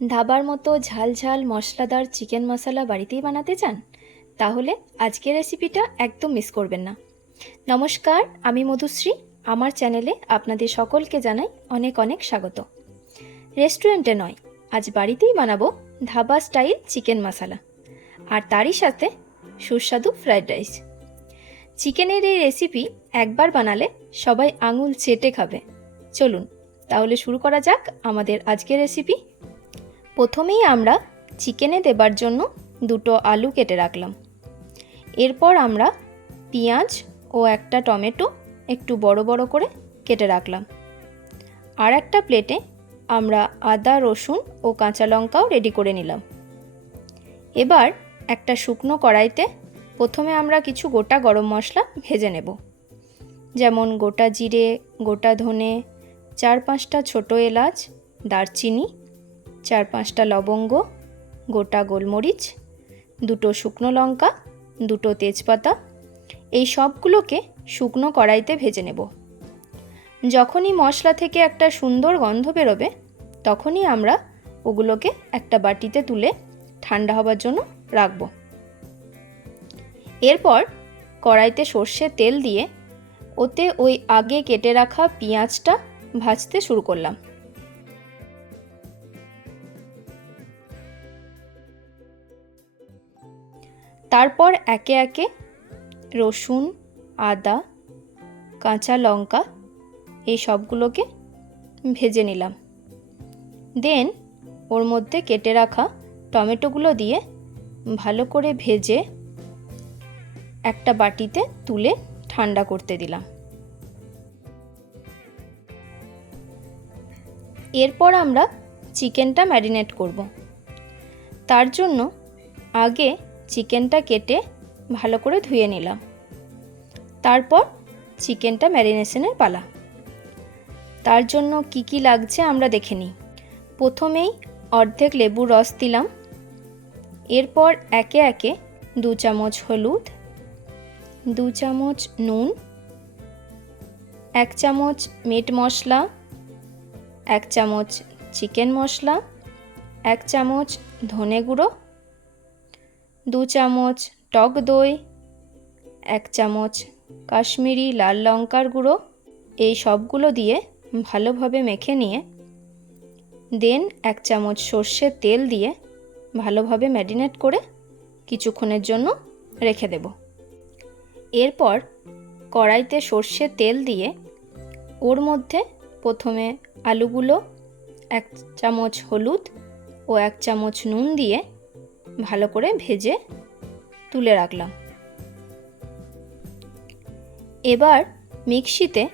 ধাবার মতো ঝাল ঝাল মশলাদার চিকেন মশলা বাড়িতেই বানাতে চান? তাহলে আজকের রেসিপিটা একদম মিস করবেন না। নমস্কার, আমি মধুশ্রী। আমার চ্যানেলে আপনাদের সকলকে জানাই অনেক অনেক স্বাগত। রেস্টুরেন্টে নয়, আজ বাড়িতেই বানাবো ধাবা স্টাইল চিকেন মশলা, আর তারই সাথে সুস্বাদু ফ্রাইড রাইস। চিকেনের এই রেসিপি একবার বানালে সবাই আঙুল চেটে খাবে। চলুন তাহলে শুরু করা যাক আমাদের আজকের রেসিপি। প্রথমেই আমরা চিকেনে দেবার জন্য দুটো আলু কেটে রাখলাম। এরপর আমরা পেঁয়াজ ও একটা টমেটো একটু বড় বড় করে কেটে রাখলাম। আর একটা প্লেটে আমরা আদা, রসুন ও কাঁচা লঙ্কাও রেডি করে নিলাম। এবার একটা শুকনো কড়াইতে প্রথমে আমরা কিছু গোটা গরম মশলা ভেজে নেব, যেমন গোটা জিরে, গোটা ধনে, 4-5টা ছোটো এলাচ, দারচিনি, 4-5টা লবঙ্গ, গোটা গোলমরিচ, দুটো শুকনো লঙ্কা, দুটো তেজপাতা। এই সবগুলোকে শুকনো কড়াইতে ভেজে নেব। যখনই মশলা থেকে একটা সুন্দর গন্ধ বেরোবে তখনই আমরা ওগুলোকে একটা বাটিতে তুলে ঠান্ডা হবার জন্য রাখব। এরপর কড়াইতে সর্ষের তেল দিয়ে ওতে ওই আগে কেটে রাখা পেঁয়াজটা ভাজতে শুরু করলাম। তারপর একে একে রসুন, আদা, কাঁচা লঙ্কা এই সবগুলোকে ভেজে নিলাম। দেন ওর মধ্যে কেটে রাখা টমেটোগুলো দিয়ে ভালো করে ভেজে একটা বাটিতে তুলে ঠান্ডা করতে দিলাম। এরপর আমরা চিকেনটা ম্যারিনেট করব। তার জন্য আগে চিকেনটা কেটে ভালো করে ধুয়ে নিলাম। তারপর চিকেনটা ম্যারিনেশনের পালা। তার জন্য কি কি লাগছে আমরা দেখে নিই। প্রথমেই অর্ধেক লেবুর রস দিলাম। এরপর একে একে 2 চামচ হলুদ, 2 চামচ নুন, 1 চামচ মিট মশলা, 1 চামচ চিকেন মশলা, 1 চামচ ধনে গুঁড়ো, 2 চামচ টক দই, 1 চামচ কাশ্মীরি লাল লঙ্কার গুঁড়ো। এই সবগুলো দিয়ে ভালোভাবে মেখে নিয়ে দেন 1 চামচ সর্ষের তেল দিয়ে ভালোভাবে ম্যারিনেট করে কিছুক্ষণের জন্য রেখে দেব। এরপর কড়াইতে সর্ষের তেল দিয়ে ওর মধ্যে প্রথমে আলুগুলো 1 চামচ হলুদ ও 1 চামচ নুন দিয়ে ভালো করে ভেজে তুলে রাখলাম। এবার মিক্সিতে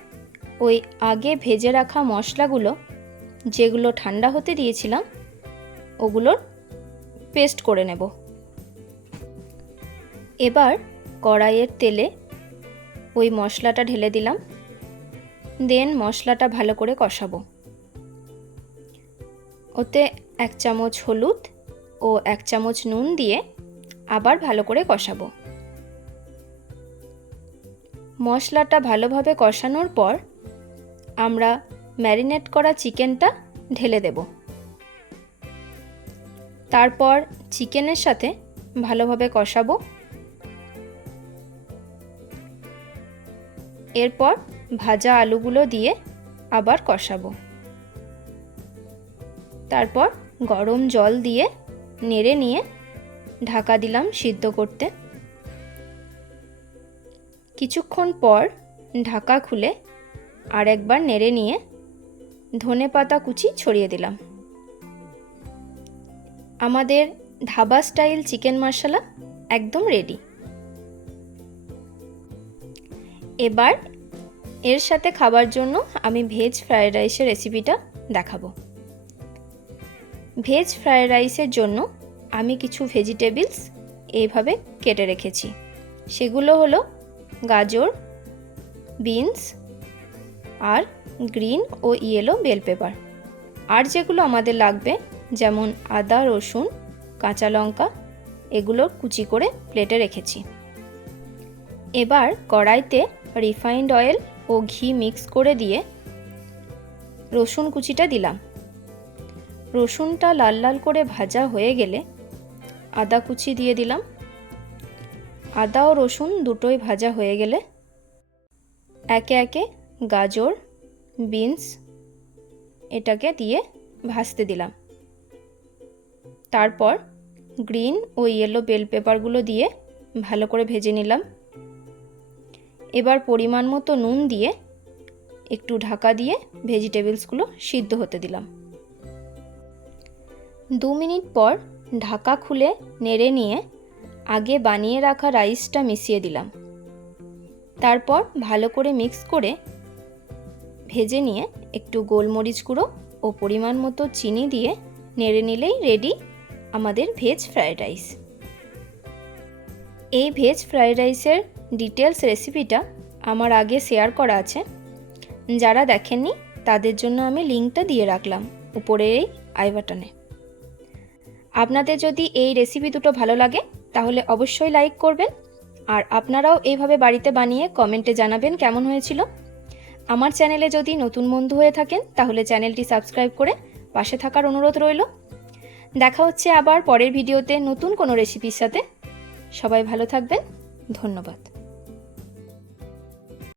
ওই আগে ভেজে রাখা মশলাগুলো, যেগুলো ঠান্ডা হতে দিয়েছিলাম, ওগুলোর পেস্ট করে নেব। এবার কড়াইয়ের তেলে ওই মশলাটা ঢেলে দিলাম। দেন মশলাটা ভালো করে কষাবো। ওতে 1 চামচ হলুদ ও 1 চামচ নুন দিয়ে আবার ভালো করে কষাবো। মশলাটা ভালোভাবে কষানোর পর আমরা ম্যারিনেট করা চিকেনটা ঢেলে দেব। তারপর চিকেনের সাথে ভালোভাবে কষাবো। এরপর ভাজা আলুগুলো দিয়ে আবার কষাবো। তারপর গরম জল দিয়ে নেড়ে নিয়ে ঢাকা দিলাম সিদ্ধ করতে। কিছুক্ষণ পর ঢাকা খুলে আরেকবার নেড়ে নিয়ে ধনেপাতা কুচি ছড়িয়ে দিলাম। আমাদের ধাবা স্টাইল চিকেন মশলা একদম রেডি। এবার এর সাথে খাবার জন্য আমি ভেজ ফ্রাইড রাইসের রেসিপিটা দেখাবো। ভেজ ফ্রাইড রাইসের জন্য আমি কিছু ভেজিটেবলস এইভাবে কেটে রেখেছি। সেগুলো হলো গাজর, বিনস আর গ্রিন ও ইয়েলো বেল পেপার। আর যেগুলো আমাদের লাগবে, যেমন আদা, রসুন, কাঁচা লঙ্কা, এগুলো কুচি করে প্লেটে রেখেছি। এবার কড়াইতে রিফাইন্ড অয়েল ও ঘি মিক্স করে দিয়ে রসুন কুচিটা দিলাম। রসুনটা লাল লাল করে ভাজা হয়ে গেলে আদা কুচি দিয়ে দিলাম। আদা ও রসুন দুটোই ভাজা হয়ে গেলে একে একে গাজর, বিনস এটাকে দিয়ে ভাজতে দিলাম। তারপর গ্রিন ও ইয়েলো বেল পেপারগুলো দিয়ে ভালো করে ভেজে নিলাম। এবার পরিমাণ মতো নুন দিয়ে একটু ঢাকা দিয়ে ভেজিটেবলসগুলো সিদ্ধ হতে দিলাম। 2 মিনিট পর ঢাকা খুলে নেড়ে নিয়ে আগে বানিয়ে রাখা রাইসটা মিশিয়ে দিলাম। তারপর ভালো করে মিক্স করে ভেজে নিয়ে একটু গোলমরিচ গুঁড়ো ও পরিমাণ মতো চিনি দিয়ে নেড়ে নিলেই রেডি আমাদের ভেজ ফ্রায়েড রাইস। এই ভেজ ফ্রায়েড রাইসের ডিটেলস রেসিপিটা আমার আগে শেয়ার করা আছে, যারা দেখেননি তাদের জন্য আমি লিঙ্কটা দিয়ে রাখলাম উপরে এই আই বাটনে। আপনাদের যদি এই রেসিপি দুটো ভালো লাগে তাহলে অবশ্যই লাইক করবেন, আর আপনারাও এইভাবে বাড়িতে বানিয়ে কমেন্টে জানাবেন কেমন হয়েছিল। আমার চ্যানেলে যদি নতুন বন্ধু হয়ে থাকেন তাহলে চ্যানেলটি সাবস্ক্রাইব করে পাশে থাকার অনুরোধ রইল। দেখা হচ্ছে আবার পরের ভিডিওতে নতুন কোনো রেসিপির সাথে। সবাই ভালো থাকবেন। ধন্যবাদ।